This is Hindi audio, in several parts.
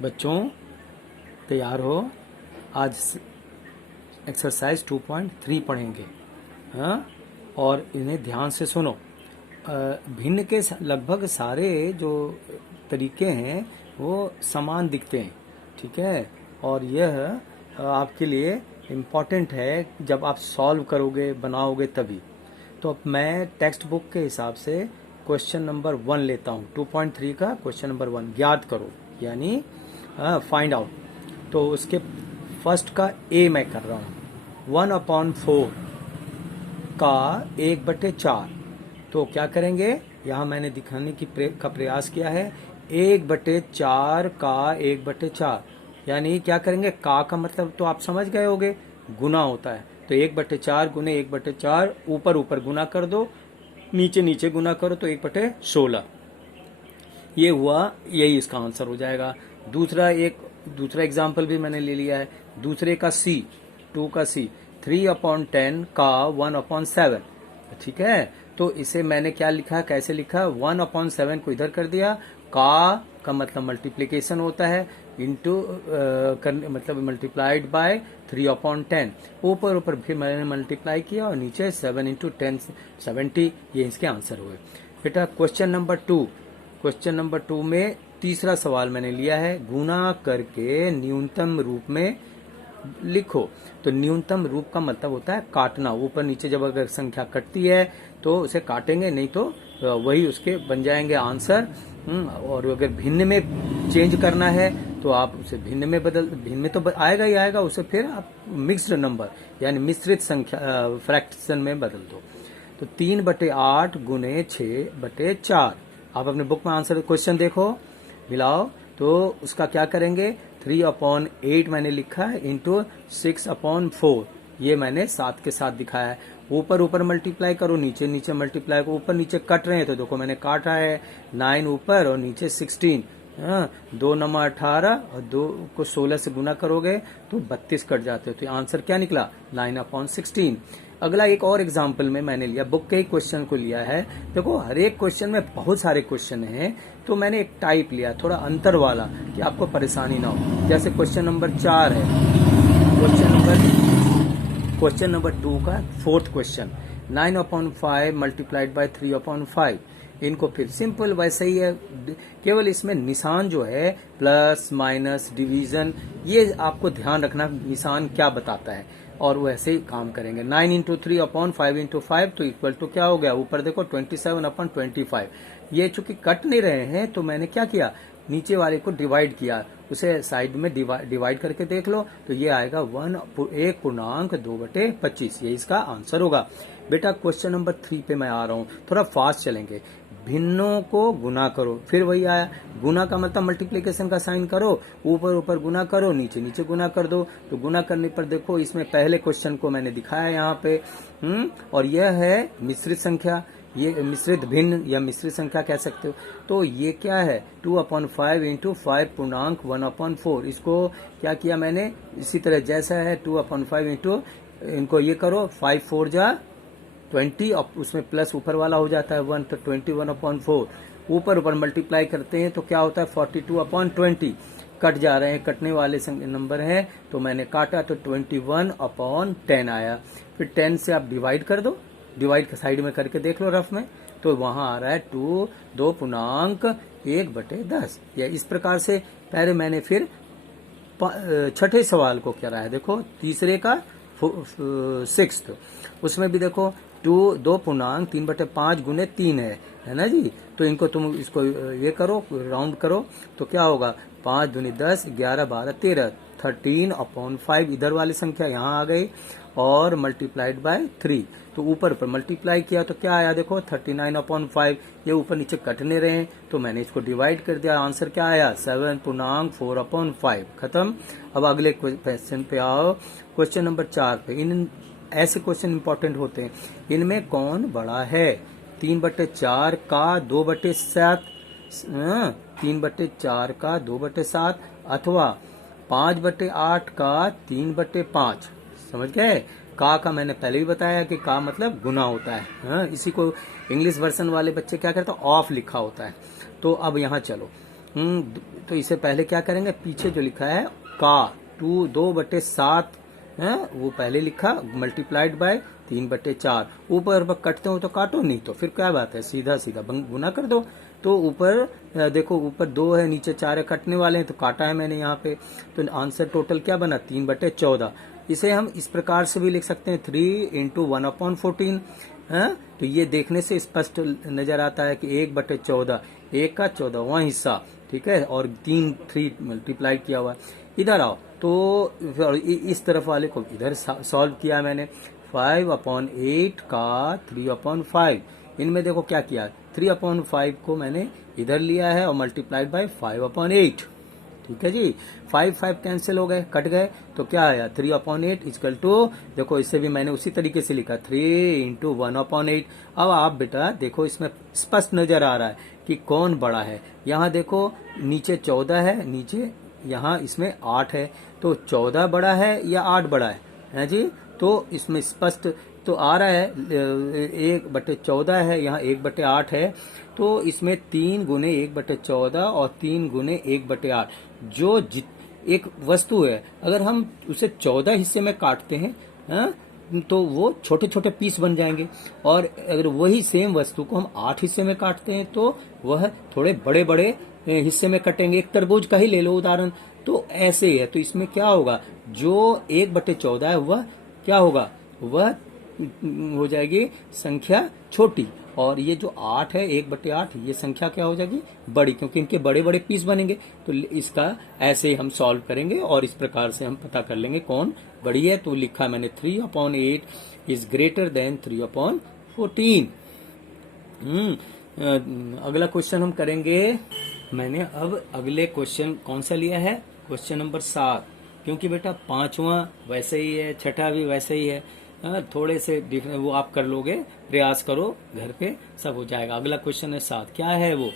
बच्चों तैयार हो, आज एक्सरसाइज 2.3 पढ़ेंगे। हाँ, और इन्हें ध्यान से सुनो। भिन्न के लगभग सारे जो तरीके हैं वो समान दिखते हैं, ठीक है। और यह आपके लिए इम्पॉर्टेंट है जब आप सॉल्व करोगे, बनाओगे तभी। तो अब मैं टेक्स्ट बुक के हिसाब से क्वेश्चन नंबर 1 लेता हूँ। 2.3 का क्वेश्चन नंबर 1 ज्ञात करो, यानी फाइंड आउट। तो उसके फर्स्ट का ए मैं कर रहा हूँ। 1/4 का 1/4। तो क्या करेंगे, यहाँ मैंने दिखाने का प्रयास किया है। 1/4 का 1/4 यानी क्या करेंगे, का मतलब तो आप समझ गए होगे, गुना होता है। तो 1/4 गुने 1/4, ऊपर ऊपर गुना कर दो, नीचे नीचे गुना करो तो 1/16 ये हुआ। यही इसका आंसर हो जाएगा। दूसरा एग्जाम्पल भी मैंने ले लिया है। दूसरे का सी, 2 का सी, 3/10 का 1/7, ठीक है। तो इसे मैंने क्या लिखा, कैसे लिखा, 1/7 को इधर कर दिया। का मतलब मल्टीप्लीकेशन होता है, इंटू मतलब मल्टीप्लाइड बाय 3/10। ऊपर ऊपर फिर मैंने मल्टीप्लाई किया और नीचे 7 × 10 70। ये इसके आंसर हुए। बेटा क्वेश्चन नंबर 2 में तीसरा सवाल मैंने लिया है, गुना करके न्यूनतम रूप में लिखो। तो न्यूनतम रूप का मतलब होता है काटना। ऊपर नीचे जब अगर संख्या कटती है तो उसे काटेंगे, नहीं तो वही उसके बन जाएंगे आंसर। और अगर भिन्न में चेंज करना है तो आप उसे भिन्न में तो आएगा ही आएगा, उसे फिर आप मिक्स्ड नंबर यानी मिश्रित संख्या फ्रैक्शन में बदल दो। तो 3/8 गुने 6/4। आप अपने बुक में आंसर क्वेश्चन देखो, मिलाओ। तो उसका क्या करेंगे, 3/8 मैंने लिखा है इंटू 6/4। ये मैंने 7 के साथ दिखाया है। ऊपर ऊपर मल्टीप्लाई करो, नीचे नीचे मल्टीप्लाई करो। ऊपर नीचे कट रहे हैं तो देखो मैंने काटा है, 9 ऊपर और नीचे 16। 2 9 18 और 2 को 16 से गुना करोगे तो 32 कट जाते हो। तो आंसर क्या निकला, 9/16। अगला एक और एग्जाम्पल में मैंने लिया, बुक के ही क्वेश्चन को लिया है। देखो हर एक क्वेश्चन में बहुत सारे क्वेश्चन हैं, तो मैंने एक टाइप लिया थोड़ा अंतर वाला कि आपको परेशानी ना हो। जैसे क्वेश्चन नंबर 4 है, क्वेश्चन नंबर 2 का 4th क्वेश्चन, 9/5 मल्टीप्लाइड बाय 3/5। इनको फिर सिंपल वैसे ही है, केवल इसमें निशान जो है प्लस माइनस डिवीजन, ये आपको ध्यान रखना निशान क्या बताता है, और वैसे ही काम करेंगे। 9 × 3/5 × 5 तो इक्वल टू क्या हो गया, ऊपर देखो 27/25। ये चूंकि कट नहीं रहे हैं तो मैंने क्या किया, नीचे वाले को डिवाइड किया, उसे साइड में डिवाइड करके देख लो तो ये आएगा 1/2/25। ये इसका आंसर होगा। बेटा क्वेश्चन नंबर 3 पे मैं आ रहा हूँ, थोड़ा फास्ट चलेंगे। भिन्नों को गुना करो, फिर वही आया, गुना का मतलब मल्टीप्लिकेशन का साइन करो, ऊपर ऊपर गुना करो, नीचे नीचे गुना कर दो। तो गुना करने पर देखो इसमें पहले क्वेश्चन को मैंने दिखाया यहाँ पे, और यह है मिश्रित संख्या, ये मिश्रित भिन्न या मिश्रित संख्या कह सकते हो। तो ये क्या है, 2/5 × 5/1/4। इसको क्या किया मैंने, इसी तरह जैसा है 2/5 इंटू, इनको ये करो, 5 4 जा 20, और उसमें प्लस ऊपर वाला हो जाता है 1, तो 21/4। ऊपर ऊपर मल्टीप्लाई करते हैं तो क्या होता है, 42/20। कट जा रहे हैं, कटने वाले नंबर हैं, तो मैंने काटा तो 21/10 आया। फिर 10 से आप डिवाइड कर दो, डिवाइड साइड में करके देख लो रफ में, तो वहां आ रहा है 2.1/10। या इस प्रकार से पहले मैंने फिर छठे सवाल को क्या रहा है, देखो तीसरे का 6th, उसमें भी देखो 2.3/5 गुने 3 है ना जी। तो इनको तुम इसको ये करो, राउंड करो, तो क्या होगा, 5 दूनी 10, 11 12 13, 13/5 इधर वाली संख्या यहाँ आ गई, और मल्टीप्लाइड बाय 3। तो ऊपर पर मल्टीप्लाई किया तो क्या आया, देखो 39/5। ये ऊपर नीचे कटने रहे हैं तो मैंने इसको डिवाइड कर दिया, आंसर क्या आया, 7.4/5। खत्म। अब अगले क्वेश्चन पे आओ, क्वेश्चन नंबर 4 पे। इन ऐसे क्वेश्चन इंपॉर्टेंट होते हैं, इनमें कौन बड़ा है, 3/4 का 2/7, 3/4 का 2/7, अथवा 5/8 का 3/5। समझ गए। का मैंने पहले भी बताया कि का मतलब गुना होता है। इसी को इंग्लिश वर्जन वाले बच्चे क्या करते हैं, ऑफ लिखा होता है। तो अब यहाँ चलो, तो इससे पहले क्या करेंगे, पीछे जो लिखा है का 2/7 है वो पहले लिखा, मल्टीप्लाइड बाय 3/4। ऊपर कटते हो तो काटो, नहीं तो फिर क्या बात है, सीधा सीधा गुना कर दो। तो ऊपर देखो, ऊपर 2 है, नीचे 4 है, कटने वाले हैं तो काटा है मैंने यहाँ पे। तो आंसर टोटल क्या बना, 3/14। इसे हम इस प्रकार से भी लिख सकते हैं, 3 × 1/14 है। तो ये देखने से स्पष्ट नजर आता है कि 1/14, 1 का 14वां हिस्सा, ठीक है, और 3 मल्टीप्लाई किया हुआ है। इधर आओ, तो इस तरफ वाले को इधर सॉल्व किया मैंने, 5/8 का 3/5। इनमें देखो क्या किया, 3/5 को मैंने इधर लिया है और मल्टीप्लाइड बाय 5/8, ठीक है जी। 5 कैंसिल हो गए, कट गए, तो क्या आया, 3/8 इक्वल टू, देखो इसे भी मैंने उसी तरीके से लिखा, 3 × 1/8। अब आप बेटा देखो, इसमें स्पष्ट नजर आ रहा है कि कौन बड़ा है। यहाँ देखो नीचे 14 है, नीचे यहाँ इसमें 8 है, तो 14 बड़ा है या 8 बड़ा है जी। तो इसमें स्पष्ट तो आ रहा है, 1/14 है, यहाँ 1/8 है, तो इसमें 3 × 1/14 और 3 × 1/8 जो एक वस्तु है, अगर हम उसे 14 हिस्से में काटते हैं, तो वो छोटे छोटे पीस बन जाएंगे, और अगर वही सेम वस्तु को हम 8 हिस्से में काटते हैं तो वह थोड़े बड़े बड़े हिस्से में कटेंगे। एक तरबूज का ही ले लो उदाहरण, तो ऐसे ही है। तो इसमें क्या होगा, जो 1/14 है वह क्या होगा, वह हो जाएगी संख्या छोटी, और ये जो 8 है 1/8, ये संख्या क्या हो जाएगी, बड़ी, क्योंकि इनके बड़े बड़े पीस बनेंगे। तो इसका ऐसे ही हम सॉल्व करेंगे और इस प्रकार से हम पता कर लेंगे कौन बड़ी है। तो लिखा मैंने 3/8 इज ग्रेटर देन 3/14। अगला क्वेश्चन हम करेंगे। मैंने अब अगले क्वेश्चन कौन सा लिया है, क्वेश्चन नंबर 7, क्योंकि बेटा 5वां वैसे ही है, छठा भी वैसे ही है, थोड़े से डिफरेंट, वो आप कर लोगे, प्रयास करो घर पे, सब हो जाएगा। अगला क्वेश्चन है 7, क्या है वो,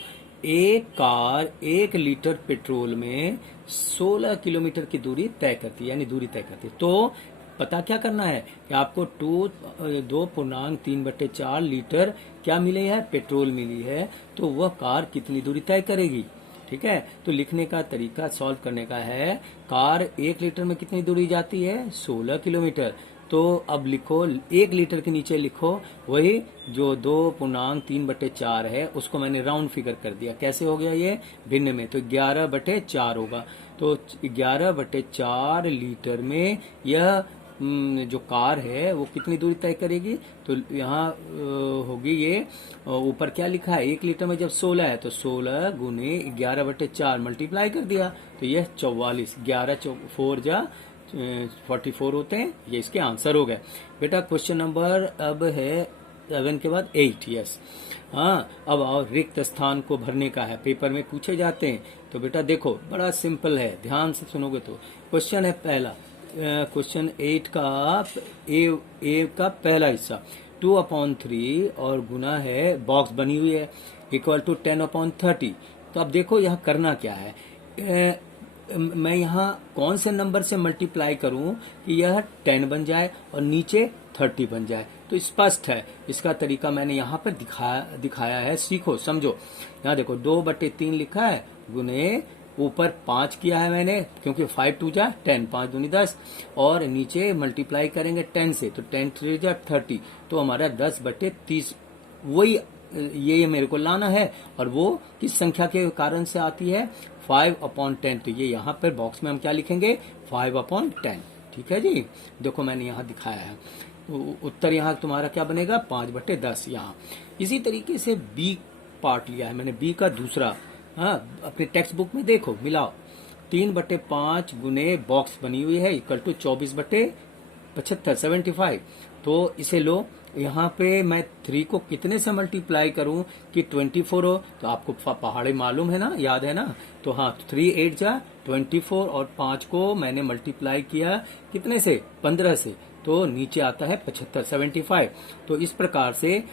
एक कार 1 लीटर पेट्रोल में 16 किलोमीटर की दूरी तय करती है, यानी दूरी तय करती है। तो पता क्या करना है कि आपको 2.3/4 लीटर क्या मिले है, पेट्रोल मिली है, तो वह कार कितनी दूरी तय करेगी, ठीक है। तो लिखने का तरीका सॉल्व करने का है, कार 1 लीटर में कितनी दूरी जाती है, 16 किलोमीटर। तो अब लिखो, 1 लीटर के नीचे लिखो वही जो 2.3/4 है, उसको मैंने राउंड फिगर कर दिया। कैसे हो गया ये, भिन्न में, तो 11/4 होगा। तो 11/4 लीटर में यह जो कार है वो कितनी दूरी तय करेगी, तो यहाँ होगी ये, ऊपर क्या लिखा है, 1 लीटर में जब 16 है तो 16 × 11/4 मल्टीप्लाई कर दिया, तो यह 44, 11×4 = 44 होते हैं। ये इसके आंसर हो गए बेटा। क्वेश्चन नंबर अब है 7 के बाद 8, यस। हाँ, अब आओ, रिक्त स्थान को भरने का है, पेपर में पूछे जाते हैं। तो बेटा देखो बड़ा सिंपल है, ध्यान से सुनोगे तो। क्वेश्चन है पहला, क्वेश्चन 8 का ए का पहला हिस्सा, 2/3 और गुना है, बॉक्स बनी हुई है, इक्वल टू 10/30। तो अब देखो यहाँ करना क्या है, मैं यहाँ कौन से नंबर से मल्टीप्लाई करूं कि यह 10 बन जाए और नीचे 30 बन जाए। तो स्पष्ट है, इसका तरीका मैंने यहाँ पर दिखाया है, सीखो समझो। यहाँ देखो 2/3 लिखा है, गुने ऊपर 5 किया है मैंने, क्योंकि 5 2 जा 10, 5 दूनी 10, और नीचे मल्टीप्लाई करेंगे 10 से, तो 10 3 जा 30, तो हमारा 10/30 वही ये मेरे को लाना है। और वो किस संख्या के कारण से आती है, 5/10। तो ये यहाँ पर बॉक्स में हम क्या लिखेंगे, 5/10, ठीक है जी। देखो मैंने यहाँ दिखाया है, उत्तर यहाँ तुम्हारा क्या बनेगा, 5/10 यहाँ। इसी तरीके से बी पार्ट लिया है मैंने, बी का दूसरा, हाँ अपने टेक्स्ट बुक में देखो, मिलाओ, 3/5 गुने बॉक्स बनी हुई है, इक्वल टू 24/75, 75। तो इसे लो, यहाँ पे मैं 3 को कितने से मल्टीप्लाई करूं कि 24 हो, तो आपको पहाड़े मालूम है ना, याद है ना। तो हाँ, 3 8 जा 24, और 5 को मैंने मल्टीप्लाई किया कितने से, 15 से, तो नीचे आता है 75, 75। तो इस प्रकार से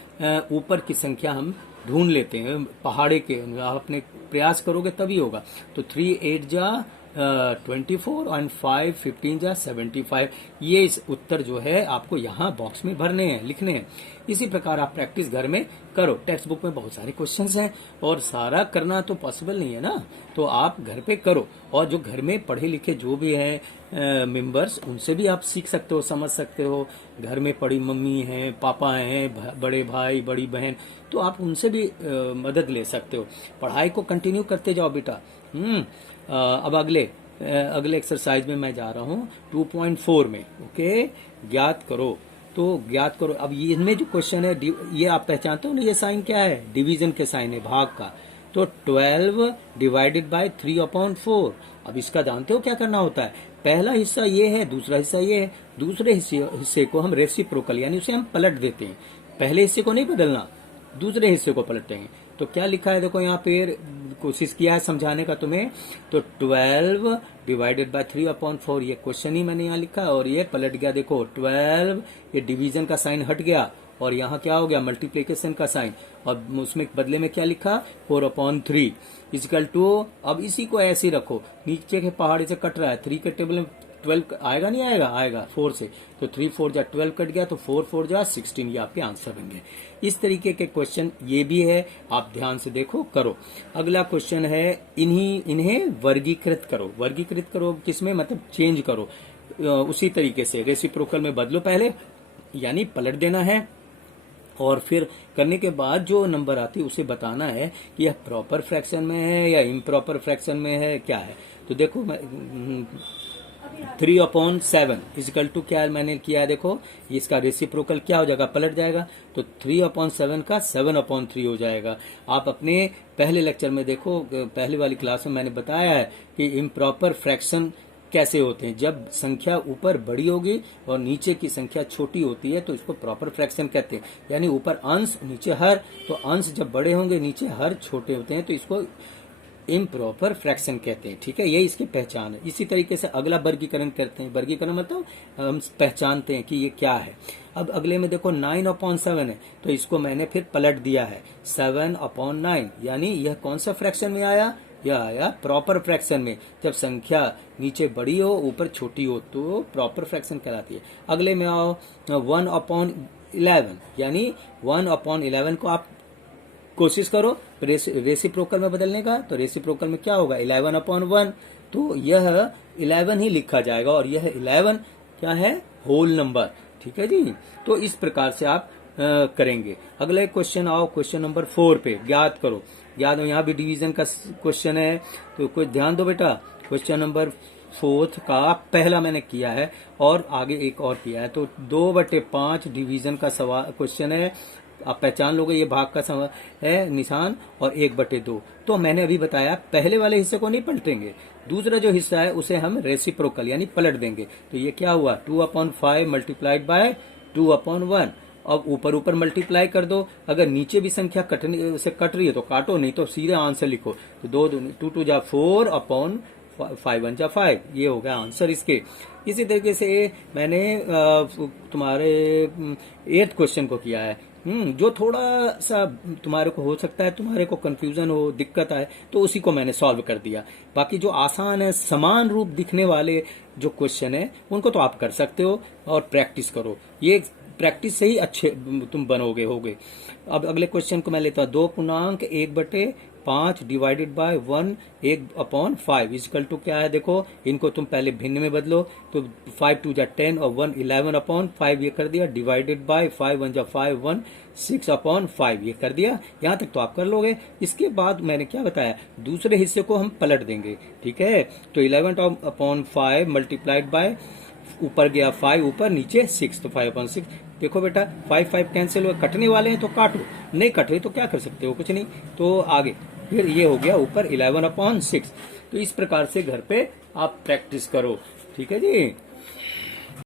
ऊपर की संख्या हम ढूंढ लेते हैं पहाड़े के, आप अपने प्रयास करोगे तभी होगा। तो 3 8 जा 24 और 5 15 जा 75। ये इस उत्तर जो है आपको यहाँ बॉक्स में भरने हैं, लिखने हैं। इसी प्रकार आप प्रैक्टिस घर में करो। टेक्स्ट बुक में बहुत सारे क्वेश्चंस हैं और सारा करना तो पॉसिबल नहीं है ना, तो आप घर पे करो। और जो घर में पढ़े लिखे जो भी हैं मेंबर्स, उनसे भी आप सीख सकते हो, समझ सकते हो। घर में पढ़ी मम्मी हैं, पापा हैं, बड़े भाई, बड़ी बहन, तो आप उनसे भी मदद ले सकते हो। पढ़ाई को कंटिन्यू करते जाओ बेटा। अब अगले एक्सरसाइज में मैं जा रहा हूँ 2.4 में। ओके, ज्ञात करो। तो ज्ञात करो। अब ये इनमें जो क्वेश्चन है, ये आप पहचानते हो ना, ये साइन क्या है? डिवीजन के साइन है, भाग का। तो 12 डिवाइडेड बाय 3/4। अब इसका जानते हो क्या करना होता है? पहला हिस्सा ये है, दूसरा हिस्सा ये है। दूसरे हिस्से को हम रेसिप्रोकल यानी उसे हम पलट देते हैं। पहले हिस्से को नहीं बदलना, दूसरे हिस्से को पलटते हैं। तो क्या लिखा है देखो यहाँ पे, कोशिश किया है समझाने का तुम्हें। तो 12 डिवाइडेड बाय 3/4, ये क्वेश्चन ही मैंने यहाँ लिखा और ये पलट गया। देखो 12, ये डिवीजन का साइन हट गया और यहाँ क्या हो गया? मल्टीप्लिकेशन का साइन। और उसमें बदले में क्या लिखा? 4/3 इक्वल टू। अब इसी को ऐसे ही रखो, नीचे के पहाड़ी से कट रहा है, 3 के टेबल में 12 आएगा, नहीं आएगा? आएगा 4 से। तो 3 4 जा 12 कट गया, तो 4 4 जा 16, ये आपके आंसर बन गए। इस तरीके के क्वेश्चन ये भी है, आप ध्यान से देखो, करो। अगला क्वेश्चन है, इन्हें वर्गीकृत करो। वर्गीकृत करो किसमें? मतलब चेंज करो। उसी तरीके से रेसिप्रोकल में बदलो पहले, यानी पलट देना है। और फिर करने के बाद जो नंबर आती है उसे बताना है कि यह प्रॉपर फ्रैक्शन में है या इम्प्रॉपर फ्रैक्शन में है, क्या है। तो देखो मैं 3/7 इक्वल टू क्या मैंने किया है, देखो इसका रेसिप्रोकल क्या हो जाएगा? पलट जाएगा। तो 3/7 का 7/3 हो जाएगा। आप अपने पहले लेक्चर में देखो, पहले वाली क्लास में मैंने बताया है कि इम्प्रॉपर फ्रैक्शन कैसे होते हैं। जब संख्या ऊपर बड़ी होगी और नीचे की संख्या छोटी होती है तो इसको प्रॉपर फ्रैक्शन कहते हैं। यानी ऊपर अंश, नीचे हर। तो अंश जब बड़े होंगे, नीचे हर छोटे होते हैं, तो इसको इम्प्रॉपर फ्रैक्शन कहते हैं। ठीक है, ये इसकी पहचान है। इसी तरीके से अगला वर्गीकरण करते हैं। वर्गीकरण मतलब हम पहचानते हैं कि ये क्या है। अब अगले में देखो 9/7 है, तो इसको मैंने फिर पलट दिया है 7/9, यानी यह कौन सा फ्रैक्शन में आया? यह आया प्रॉपर फ्रैक्शन में। जब संख्या नीचे बड़ी हो, ऊपर छोटी हो, तो प्रॉपर फ्रैक्शन कहलाती है। अगले में आओ 1/11, यानी 1/11 को आप कोशिश करो रेसिप्रोकल में बदलने का। तो रेसिप्रोकल में क्या होगा? 11/1। तो यह 11 ही लिखा जाएगा और यह 11 क्या है? Whole number. ठीक है जी। तो इस प्रकार से आप करेंगे। अगले क्वेश्चन आओ, क्वेश्चन नंबर 4 पे। ज्ञात करो। याद हो, यहाँ भी डिवीजन का क्वेश्चन है, तो कुछ ध्यान दो बेटा। क्वेश्चन नंबर 4 का पहला मैंने किया है और आगे एक और किया है। तो 2/5 डिवीजन का सवाल क्वेश्चन है। आप पहचान लोगे, ये भाग का सवाल है निशान, और 1/2। तो मैंने अभी बताया पहले वाले हिस्से को नहीं पलटेंगे, दूसरा जो हिस्सा है उसे हम रेसिप्रोकल यानी पलट देंगे। तो ये क्या हुआ? 2/5 मल्टीप्लाइड बाय 2/1। अब ऊपर ऊपर मल्टीप्लाई कर दो। अगर नीचे भी संख्या कट रही है तो काटो, नहीं तो सीधे आंसर लिखो। तो 2 2 जा 4/5 1 जा 5, ये हो गया आंसर इसके। इसी तरीके से मैंने तुम्हारे 8th क्वेश्चन को किया है। जो थोड़ा सा तुम्हारे को हो सकता है, तुम्हारे को कंफ्यूजन हो, दिक्कत आए, तो उसी को मैंने सॉल्व कर दिया। बाकी जो आसान है, समान रूप दिखने वाले जो क्वेश्चन है, उनको तो आप कर सकते हो और प्रैक्टिस करो। ये प्रैक्टिस से ही अच्छे तुम बनोगे होगे। अब अगले क्वेश्चन को मैं लेता हूँ। 2/1/5 डिवाइडेड बाय 1/5 इक्वल टू क्या है? देखो इनको तुम पहले भिन्न में बदलो। तो 5 2 जा 10 और 1 11/5 ये कर दिया, डिवाइडेड बाय 5 1 जा 5 1 6/5 ये कर दिया। यहाँ तक तो आप कर लोगे। इसके बाद मैंने क्या बताया? दूसरे हिस्से को हम पलट देंगे। ठीक है, तो 11/5 मल्टीप्लाइड बाय, ऊपर गया 5, ऊपर नीचे 6, तो 5/6। देखो बेटा 5 5 कैंसिल हुए, कटने वाले हैं तो काटो, नहीं कट रहे तो क्या कर सकते हो? कुछ नहीं। तो आगे फिर ये हो गया ऊपर 11/6। तो इस प्रकार से घर पे आप प्रैक्टिस करो। ठीक है जी।